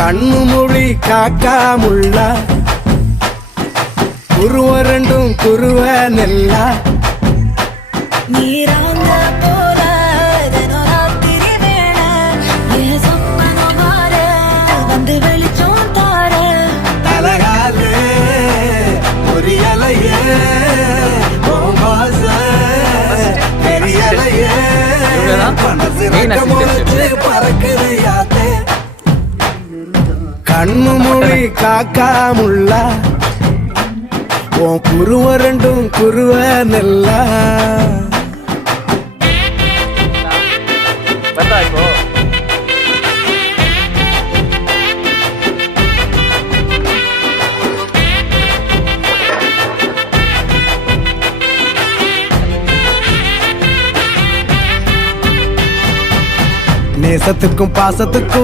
கண்ணு மொழி காக்காமுள்ள குருவ ரெண்டும் குருவ நெல்லா நீராங்க போல தினராத்திரி வேண என் சொப்பனம் மாற வந்து வெளிச்சம் தார தலகாலே பொரியலையே பெரியலையே பறக்குதையாத்தே கண்ணு மொழி காக்காமுள்ள உன் குருவ ரெண்டும் குருவ நெல்லா இப்போ நேசத்துக்கும் பாசத்துக்கும்